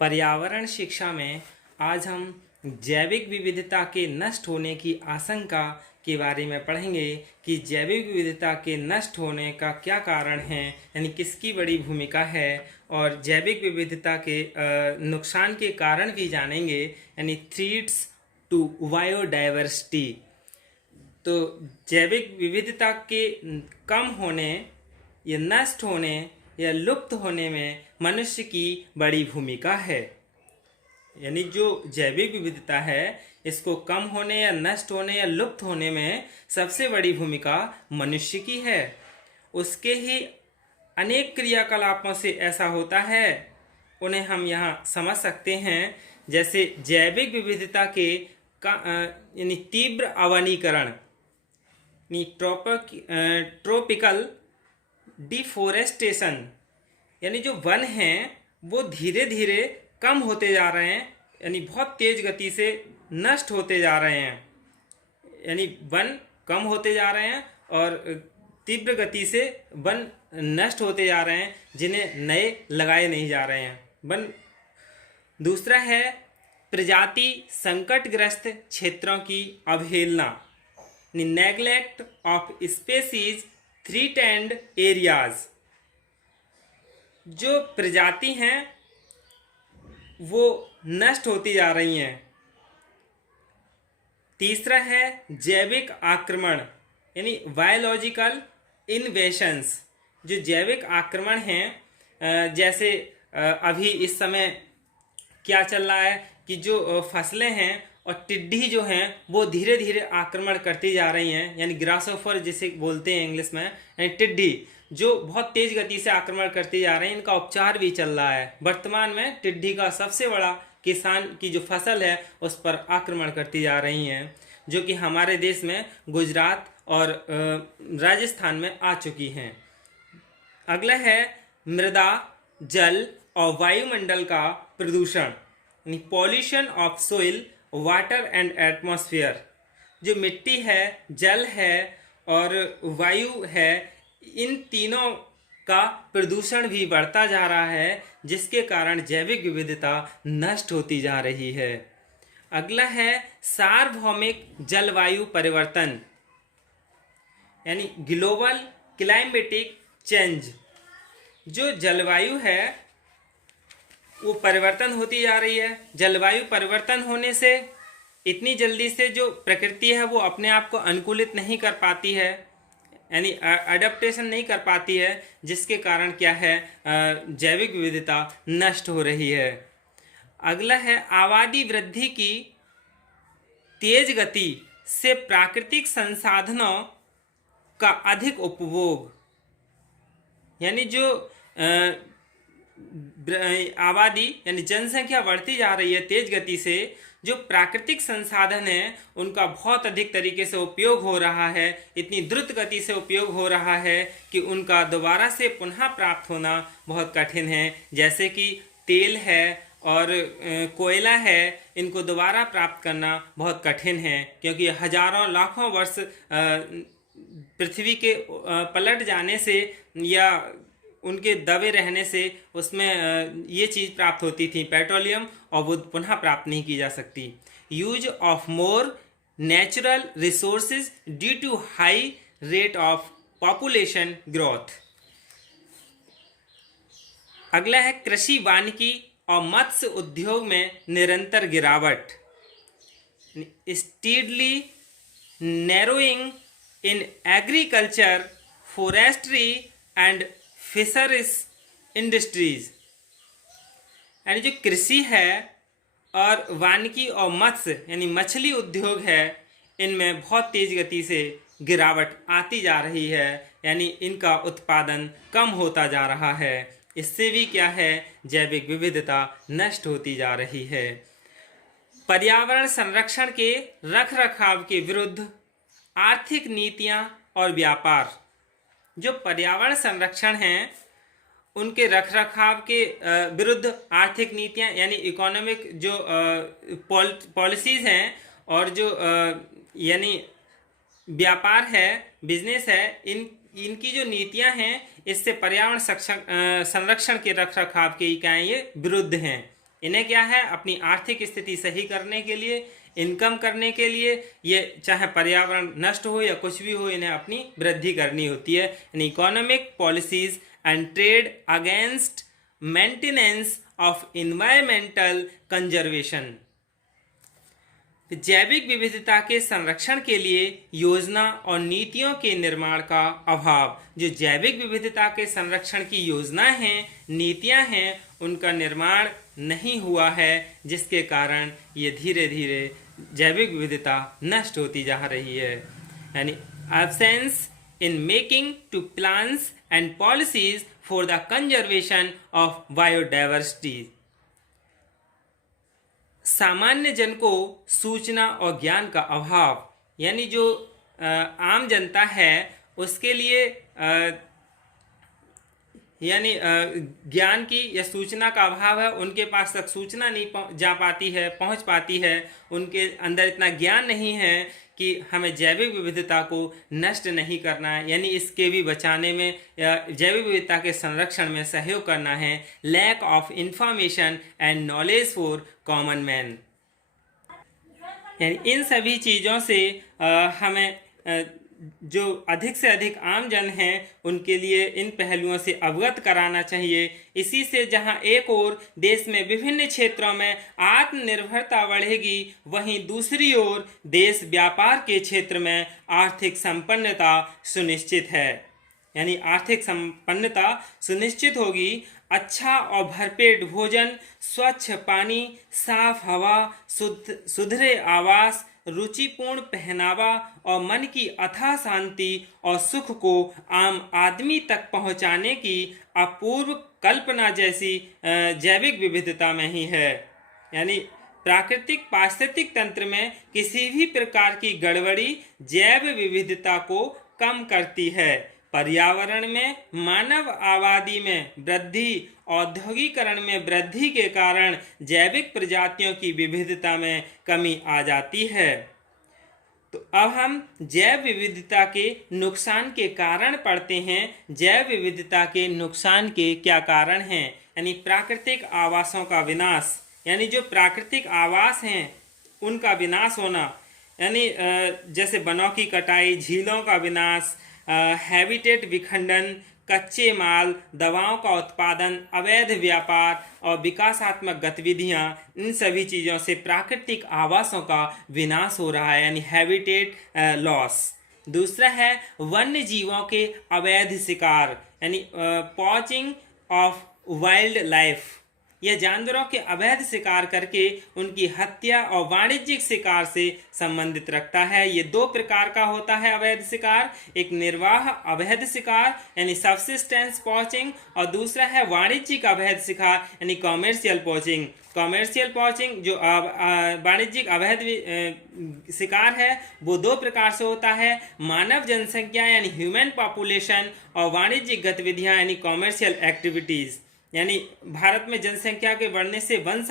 पर्यावरण शिक्षा में आज हम जैविक विविधता के नष्ट होने की आशंका के बारे में पढ़ेंगे कि जैविक विविधता के नष्ट होने का क्या कारण है, यानी किसकी बड़ी भूमिका है, और जैविक विविधता के नुकसान के कारण भी जानेंगे, यानी थ्रेट्स टू बायोडाइवर्सिटी। तो जैविक विविधता के कम होने या नष्ट होने या लुप्त होने में मनुष्य की बड़ी भूमिका है। यानी जो जैविक विविधता है, इसको कम होने या नष्ट होने या लुप्त होने में सबसे बड़ी भूमिका मनुष्य की है। उसके ही अनेक क्रियाकलापों से ऐसा होता है, उन्हें हम यहाँ समझ सकते हैं। जैसे जैविक विविधता के यानी तीव्र अवनीकरण, ट्रॉपिकल डिफोरेस्टेशन, यानी जो वन हैं वो धीरे धीरे कम होते जा रहे हैं, यानी बहुत तेज गति से नष्ट होते जा रहे हैं। यानी वन कम होते जा रहे हैं और तीव्र गति से वन नष्ट होते जा रहे हैं, जिन्हें नए लगाए नहीं जा रहे हैं वन। दूसरा है प्रजाति संकटग्रस्त क्षेत्रों की अवहेलना, neglect of species threatened areas. जो प्रजाति हैं वो नष्ट होती जा रही हैं। तीसरा है जैविक आक्रमण, यानी बायोलॉजिकल इन्वेशंस। जो जैविक आक्रमण हैं, जैसे अभी इस समय क्या चल रहा है कि जो फसलें हैं और टिड्डी जो हैं वो धीरे धीरे आक्रमण करती जा रही हैं, यानी ग्रासोफर जिसे बोलते हैं इंग्लिश में, यानी टिड्डी जो बहुत तेज गति से आक्रमण करती जा रही हैं। इनका उपचार भी चल रहा है। वर्तमान में टिड्डी का सबसे बड़ा किसान की जो फसल है उस पर आक्रमण करती जा रही हैं, जो कि हमारे देश में गुजरात और राजस्थान में आ चुकी हैं। अगला है मृदा, जल और वायुमंडल का प्रदूषण, यानी pollution of soil, water and atmosphere. जो मिट्टी है, जल है और वायु है, इन तीनों का प्रदूषण भी बढ़ता जा रहा है, जिसके कारण जैविक विविधता नष्ट होती जा रही है। अगला है सार्वभौमिक जलवायु परिवर्तन, यानी ग्लोबल क्लाइमेटिक चेंज। जो जलवायु है वो परिवर्तन होती जा रही है। जलवायु परिवर्तन होने से इतनी जल्दी से जो प्रकृति है वो अपने आप को अनुकूलित नहीं कर पाती है, यानी अडेप्टेशन नहीं कर पाती है, जिसके कारण क्या है, जैविक विविधता नष्ट हो रही है। अगला है आबादी वृद्धि की तेज गति से प्राकृतिक संसाधनों का अधिक उपभोग, यानी जो आबादी यानी जनसंख्या बढ़ती जा रही है तेज गति से, जो प्राकृतिक संसाधन हैं उनका बहुत अधिक तरीके से उपयोग हो रहा है, इतनी द्रुत गति से उपयोग हो रहा है कि उनका दोबारा से पुनः प्राप्त होना बहुत कठिन है। जैसे कि तेल है और कोयला है, इनको दोबारा प्राप्त करना बहुत कठिन है, क्योंकि हजारों लाखों वर्ष पृथ्वी के पलट जाने से या उनके दबे रहने से उसमें ये चीज़ प्राप्त होती थी पेट्रोलियम, और वो पुनः प्राप्त नहीं की जा सकती। Use of more natural resources due to high rate of population growth. अगला है कृषि, वानिकी और मत्स्य उद्योग में निरंतर गिरावट, steadily narrowing in agriculture, forestry and fisheries industries. यानी जो कृषि है और वानिकी और मत्स्य यानी मछली उद्योग है, इनमें बहुत तेज गति से गिरावट आती जा रही है, यानी इनका उत्पादन कम होता जा रहा है। इससे भी क्या है, जैविक विविधता नष्ट होती जा रही है। पर्यावरण संरक्षण के रखरखाव के विरुद्ध आर्थिक नीतियां और व्यापार। जो पर्यावरण संरक्षण हैं उनके रखरखाव के विरुद्ध आर्थिक नीतियां यानी इकोनॉमिक जो पॉलिसीज़ हैं, और जो यानी व्यापार है, बिजनेस है, इनकी जो नीतियां हैं, इससे पर्यावरण संरक्षण के रखरखाव की इकाइयाँ ये विरुद्ध हैं। इन्हें क्या है, अपनी आर्थिक स्थिति सही करने के लिए, इनकम करने के लिए, ये चाहे पर्यावरण नष्ट हो या कुछ भी हो, इन्हें अपनी वृद्धि करनी होती है। In economic policies and trade against maintenance of environmental conservation. जैविक विविधता के संरक्षण के लिए योजना और नीतियों के निर्माण का अभाव। जो जैविक विविधता के संरक्षण की योजनाएं हैं, नीतियां हैं, उनका निर्माण नहीं हुआ है, जिसके कारण ये धीरे धीरे जैविक विविधता नष्ट होती जा रही है। यानी absence in making to plans and policies for the conservation of biodiversity. सामान्य जन को सूचना और ज्ञान का अभाव, यानी जो आम जनता है उसके लिए यानी ज्ञान की या सूचना का अभाव है, उनके पास तक सूचना नहीं जा पाती है, पहुंच पाती है, उनके अंदर इतना ज्ञान नहीं है कि हमें जैविक विविधता को नष्ट नहीं करना है, यानी इसके भी बचाने में या जैविक विविधता के संरक्षण में सहयोग करना है। Lack of information and knowledge for common man. यानी इन सभी चीज़ों से हमें जो अधिक से अधिक आम जन हैं उनके लिए इन पहलुओं से अवगत कराना चाहिए। इसी से जहां एक ओर देश में विभिन्न क्षेत्रों में आत्मनिर्भरता बढ़ेगी, वहीं दूसरी ओर देश व्यापार के क्षेत्र में आर्थिक संपन्नता सुनिश्चित है। यानी आर्थिक संपन्नता सुनिश्चित होगी। अच्छा और भरपेट भोजन, स्वच्छ पानी, साफ हवा, सुधरे आवास, रुचिपूर्ण पहनावा और मन की अथाह शांति और सुख को आम आदमी तक पहुंचाने की अपूर्व कल्पना जैसी जैविक विविधता में ही है। यानी प्राकृतिक पारिस्थितिक तंत्र में किसी भी प्रकार की गड़बड़ी जैव विविधता को कम करती है। पर्यावरण में मानव आबादी में वृद्धि, औद्योगिकरण में वृद्धि के कारण जैविक प्रजातियों की विविधता में कमी आ जाती है। तो अब हम जैव विविधता के नुकसान के कारण पढ़ते हैं। जैव विविधता के नुकसान के क्या कारण हैं? यानी प्राकृतिक आवासों का विनाश, यानी जो प्राकृतिक आवास हैं उनका विनाश होना, यानी जैसे वनों की कटाई, झीलों का विनाश, हैबिटेट विखंडन, कच्चे माल, दवाओं का उत्पादन, अवैध व्यापार और विकासात्मक गतिविधियां, इन सभी चीज़ों से प्राकृतिक आवासों का विनाश हो रहा है, यानी हैबिटेट लॉस। दूसरा है वन्य जीवों के अवैध शिकार, यानी पॉचिंग ऑफ वाइल्ड लाइफ। यह जानवरों के अवैध शिकार करके उनकी हत्या और वाणिज्यिक शिकार से संबंधित रखता है। ये दो प्रकार का होता है अवैध शिकार, एक निर्वाह अवैध शिकार यानी सबसिस्टेंस पॉचिंग, और दूसरा है वाणिज्यिक अवैध शिकार यानी कॉमर्शियल पॉचिंग। कॉमर्शियल पॉचिंग जो वाणिज्यिक अवैध शिकार है वो दो प्रकार से होता है, मानव जनसंख्या यानी ह्यूमन पॉपुलेशन, और वाणिज्यिक गतिविधियां यानी कॉमर्शियल एक्टिविटीज़। यानी भारत में जनसंख्या के बढ़ने से वन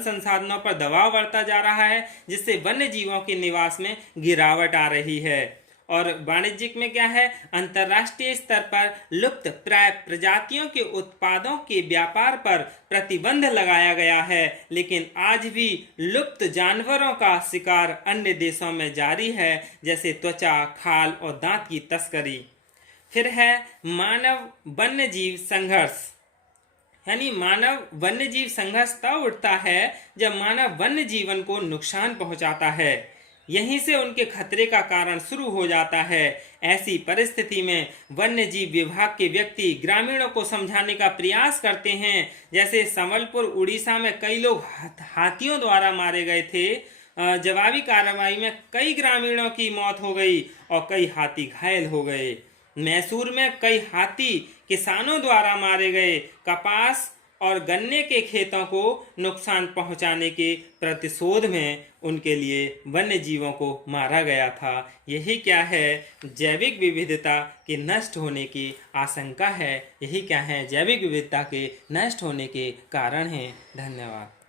संसाधनों पर दबाव बढ़ता जा रहा है, जिससे वन्य जीवों के निवास में गिरावट आ रही है। और वाणिज्यिक में क्या है, अंतर्राष्ट्रीय स्तर पर लुप्त प्राय प्रजातियों के उत्पादों के व्यापार पर प्रतिबंध लगाया गया है, लेकिन आज भी लुप्त जानवरों का शिकार अन्य देशों में जारी है, जैसे त्वचा, खाल और दांत की तस्करी। फिर है मानव वन्य जीव संघर्ष, यानी मानव वन्य जीव संघर्ष तब उठता है जब मानव वन्य जीवन को नुकसान पहुंचाता है, यहीं से उनके खतरे का कारण शुरू हो जाता है। ऐसी परिस्थिति में वन्य जीव विभाग के व्यक्ति ग्रामीणों को समझाने का प्रयास करते हैं। जैसे संबलपुर उड़ीसा में कई लोग हाथियों द्वारा मारे गए थे। जवाबी कार्रवाई में कई ग्रामीणों की मौत हो गई और कई हाथी घायल हो गए। मैसूर में कई हाथी किसानों द्वारा मारे गए। कपास और गन्ने के खेतों को नुकसान पहुंचाने के प्रतिशोध में उनके लिए वन्य जीवों को मारा गया था। यही क्या है, जैविक विविधता के नष्ट होने की आशंका है। यही क्या है, जैविक विविधता के नष्ट होने के कारण हैं। धन्यवाद।